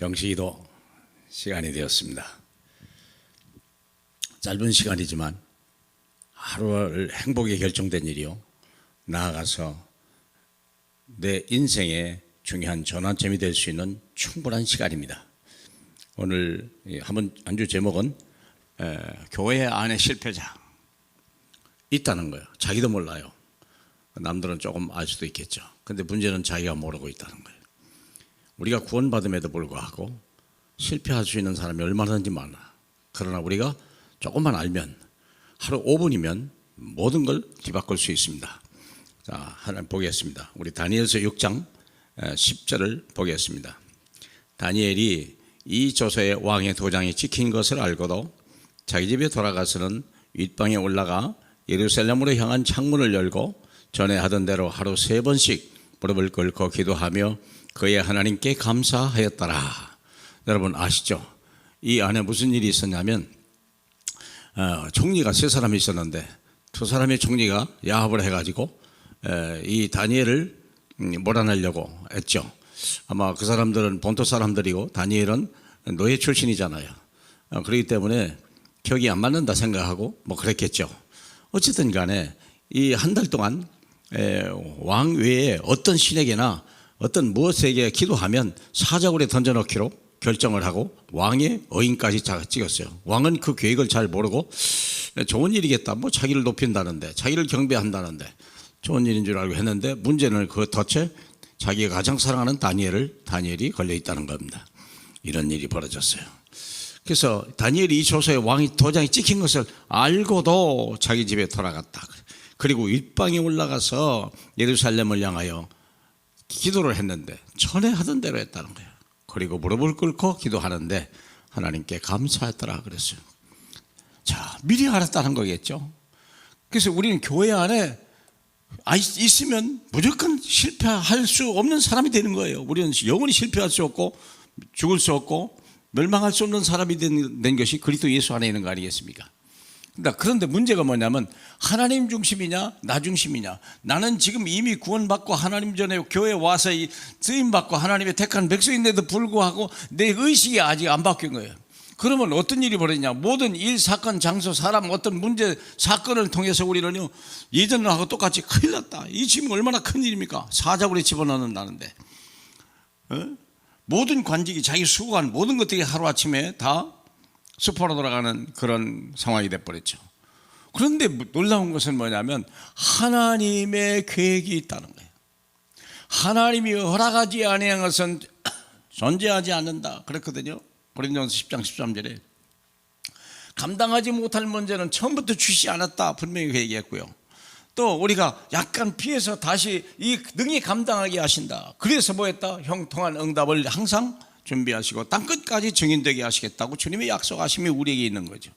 정시기도 시간이 되었습니다. 짧은 시간이지만 하루를 행복에 결정된 일이요, 나아가서 내 인생의 중요한 전환점이 될 수 있는 충분한 시간입니다. 오늘 안주 제목은 교회 안에 실패자 있다는 거예요. 자기도 몰라요. 남들은 조금 알 수도 있겠죠. 근데 문제는 자기가 모르고 있다는 거예요. 우리가 구원받음에도 불구하고 실패할 수 있는 사람이 얼마든지 많아. 그러나 우리가 조금만 알면, 하루 5분이면 모든 걸 뒤바꿀 수 있습니다. 자, 하나 보겠습니다. 우리 다니엘서 6장 10절을 보겠습니다. 다니엘이 이 조서의 왕의 도장이 찍힌 것을 알고도 자기 집에 돌아가서는 윗방에 올라가 예루살렘으로 향한 창문을 열고 전에 하던 대로 하루 3번씩 무릎을 꿇고 기도하며 그의 하나님께 감사하였더라. 여러분 아시죠? 이 안에 무슨 일이 있었냐면 총리가 3사람이 있었는데 2사람의 총리가 야합을 해가지고 이 다니엘을 몰아내려고 했죠. 아마 그 사람들은 본토 사람들이고 다니엘은 노예 출신이잖아요. 그렇기 때문에 격이 안 맞는다 생각하고 그랬겠죠. 어쨌든 간에 이 한 달 동안 왕 외에 어떤 신에게나 어떤 무엇에게 기도하면 사자굴에 던져넣기로 결정을 하고 왕의 어인까지 찍었어요. 왕은 그 계획을 잘 모르고 좋은 일이겠다, 자기를 높인다는데, 자기를 경배한다는데 좋은 일인 줄 알고 했는데, 문제는 그 덫에 자기가 가장 사랑하는 다니엘이 걸려 있다는 겁니다. 이런 일이 벌어졌어요. 그래서 다니엘이 이 조서에 왕이 도장이 찍힌 것을 알고도 자기 집에 돌아갔다. 그리고 윗방에 올라가서 예루살렘을 향하여 기도를 했는데 전에 하던 대로 했다는 거예요. 그리고 무릎을 꿇고 기도하는데 하나님께 감사했더라 그랬어요. 자, 미리 알았다는 거겠죠. 그래서 우리는 교회 안에 있으면 무조건 실패할 수 없는 사람이 되는 거예요. 우리는 영원히 실패할 수 없고 죽을 수 없고 멸망할 수 없는 사람이 된 것이 그리스도 예수 안에 있는 거 아니겠습니까? 그런데 문제가 뭐냐면 하나님 중심이냐 나 중심이냐. 나는 지금 이미 구원받고 하나님 전에 교회에 와서 쓰임받고 하나님의 택한 백성인데도 불구하고 내 의식이 아직 안 바뀐 거예요. 그러면 어떤 일이 벌어지냐. 모든 일, 사건, 장소, 사람, 어떤 문제, 사건을 통해서 우리는요, 예전하고 똑같이 큰일 났다. 이 지금 얼마나 큰 일입니까? 사자굴에 집어넣는다는데 모든 관직이, 자기 수고한 모든 것들이 하루아침에 다 수포로 돌아가는 그런 상황이 돼버렸죠. 그런데 놀라운 것은 뭐냐면 하나님의 계획이 있다는 거예요. 하나님이 허락하지 아니한 것은 존재하지 않는다 그랬거든요. 고린도전서 10장 13절에 감당하지 못할 문제는 처음부터 주시지 않았다 분명히 얘기했고요. 또 우리가 약간 피해서 다시 이 능히 감당하게 하신다. 그래서 뭐했다? 형통한 응답을 항상 준비하시고 땅끝까지 증인되게 하시겠다고 주님의 약속하심이 우리에게 있는 거죠.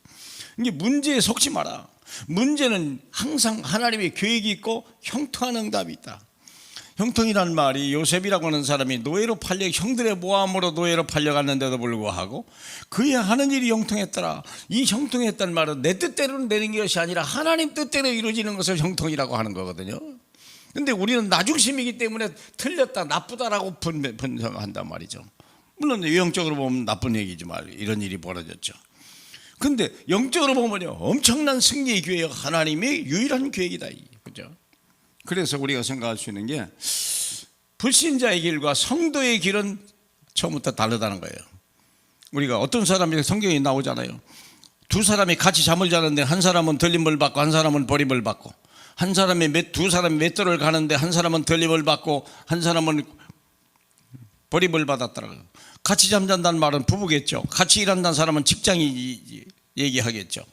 이게 문제에 속지 마라. 문제는 항상 하나님의 계획이 있고 형통한 응답이 있다. 형통이라는 말이, 요셉이라고 하는 사람이 노예로 형들의 모함으로 노예로 팔려갔는데도 불구하고 그의 하는 일이 형통했더라. 이 형통했다는 말은 내 뜻대로 되는 것이 아니라 하나님 뜻대로 이루어지는 것을 형통이라고 하는 거거든요. 근데 우리는 나 중심이기 때문에 틀렸다, 나쁘다라고 분석한단 말이죠. 물론 영적으로 보면 나쁜 얘기지만 이런 일이 벌어졌죠. 근데 영적으로 보면요, 엄청난 승리의 기회가 하나님의 유일한 계획이다. 그죠? 그래서 우리가 생각할 수 있는 게 불신자의 길과 성도의 길은 처음부터 다르다는 거예요. 우리가 어떤 사람이 성경에 나오잖아요. 2사람이 같이 잠을 자는데 한 사람은 들림을 받고 한 사람은 버림을 받고, 두 사람이 맷돌을 가는데 한 사람은 들림을 받고 한 사람은 버림을 받았더라고요. 같이 잠잔다는 말은 부부겠죠. 같이 일한다는 사람은 직장이 얘기하겠죠.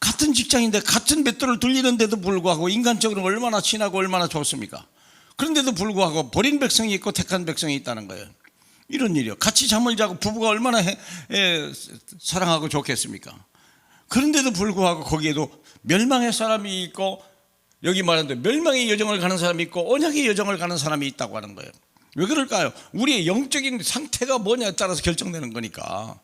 같은 직장인데 같은 맷돌을 돌리는데도 불구하고 인간적으로 얼마나 친하고 얼마나 좋습니까? 그런데도 불구하고 버린 백성이 있고 택한 백성이 있다는 거예요. 이런 일이요. 같이 잠을 자고 부부가 얼마나 사랑하고 좋겠습니까? 그런데도 불구하고 거기에도 멸망의 사람이 있고, 여기 말하는데 멸망의 여정을 가는 사람이 있고 언약의 여정을 가는 사람이 있다고 하는 거예요. 왜 그럴까요? 우리의 영적인 상태가 뭐냐에 따라서 결정되는 거니까.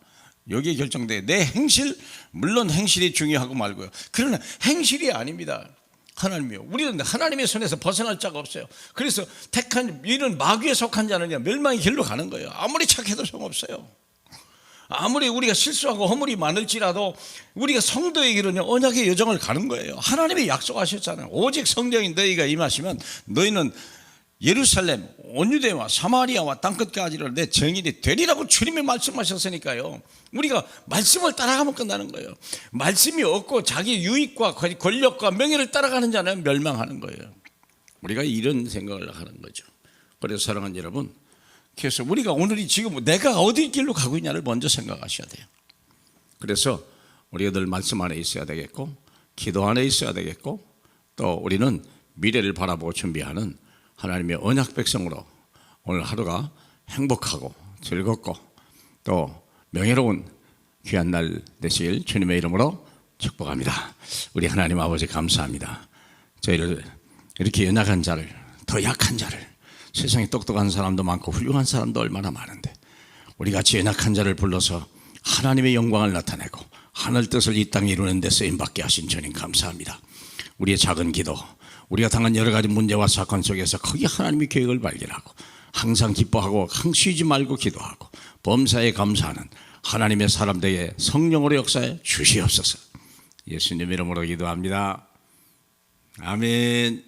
여기에 결정돼. 내 행실, 물론 행실이 중요하고 말고요. 그러나 행실이 아닙니다. 하나님이요. 우리는 하나님의 손에서 벗어날 자가 없어요. 그래서 택한 이런 마귀에 속한 자는 멸망의 길로 가는 거예요. 아무리 착해도 소용없어요. 아무리 우리가 실수하고 허물이 많을지라도 우리가 성도에게는 언약의 여정을 가는 거예요. 하나님이 약속하셨잖아요. 오직 성령이 너희가 임하시면 너희는 예루살렘, 온 유대와 사마리아와 땅끝까지를 내 증인이 되리라고 주님이 말씀하셨으니까요. 우리가 말씀을 따라가면 끝나는 거예요. 말씀이 없고 자기 유익과 권력과 명예를 따라가는 자는 멸망하는 거예요. 우리가 이런 생각을 하는 거죠. 그래서 사랑하는 여러분, 그래서 우리가 오늘이 지금 내가 어디 길로 가고 있냐를 먼저 생각하셔야 돼요. 그래서 우리가 늘 말씀 안에 있어야 되겠고, 기도 안에 있어야 되겠고, 또 우리는 미래를 바라보고 준비하는 하나님의 언약 백성으로 오늘 하루가 행복하고 즐겁고 또 명예로운 귀한 날 되시길 주님의 이름으로 축복합니다. 우리 하나님 아버지 감사합니다. 저희를 이렇게 연약한 자를, 더 약한 자를, 세상에 똑똑한 사람도 많고 훌륭한 사람도 얼마나 많은데 우리같이 연약한 자를 불러서 하나님의 영광을 나타내고 하늘 뜻을 이 땅에 이루는 데 쓰임받게 하신 주님 감사합니다. 우리의 작은 기도, 우리가 당한 여러 가지 문제와 사건 속에서 거기 하나님의 계획을 발견하고 항상 기뻐하고 쉬지 말고 기도하고 범사에 감사하는 하나님의 사람들에게 성령으로 역사해 주시옵소서. 예수님 이름으로 기도합니다. 아멘.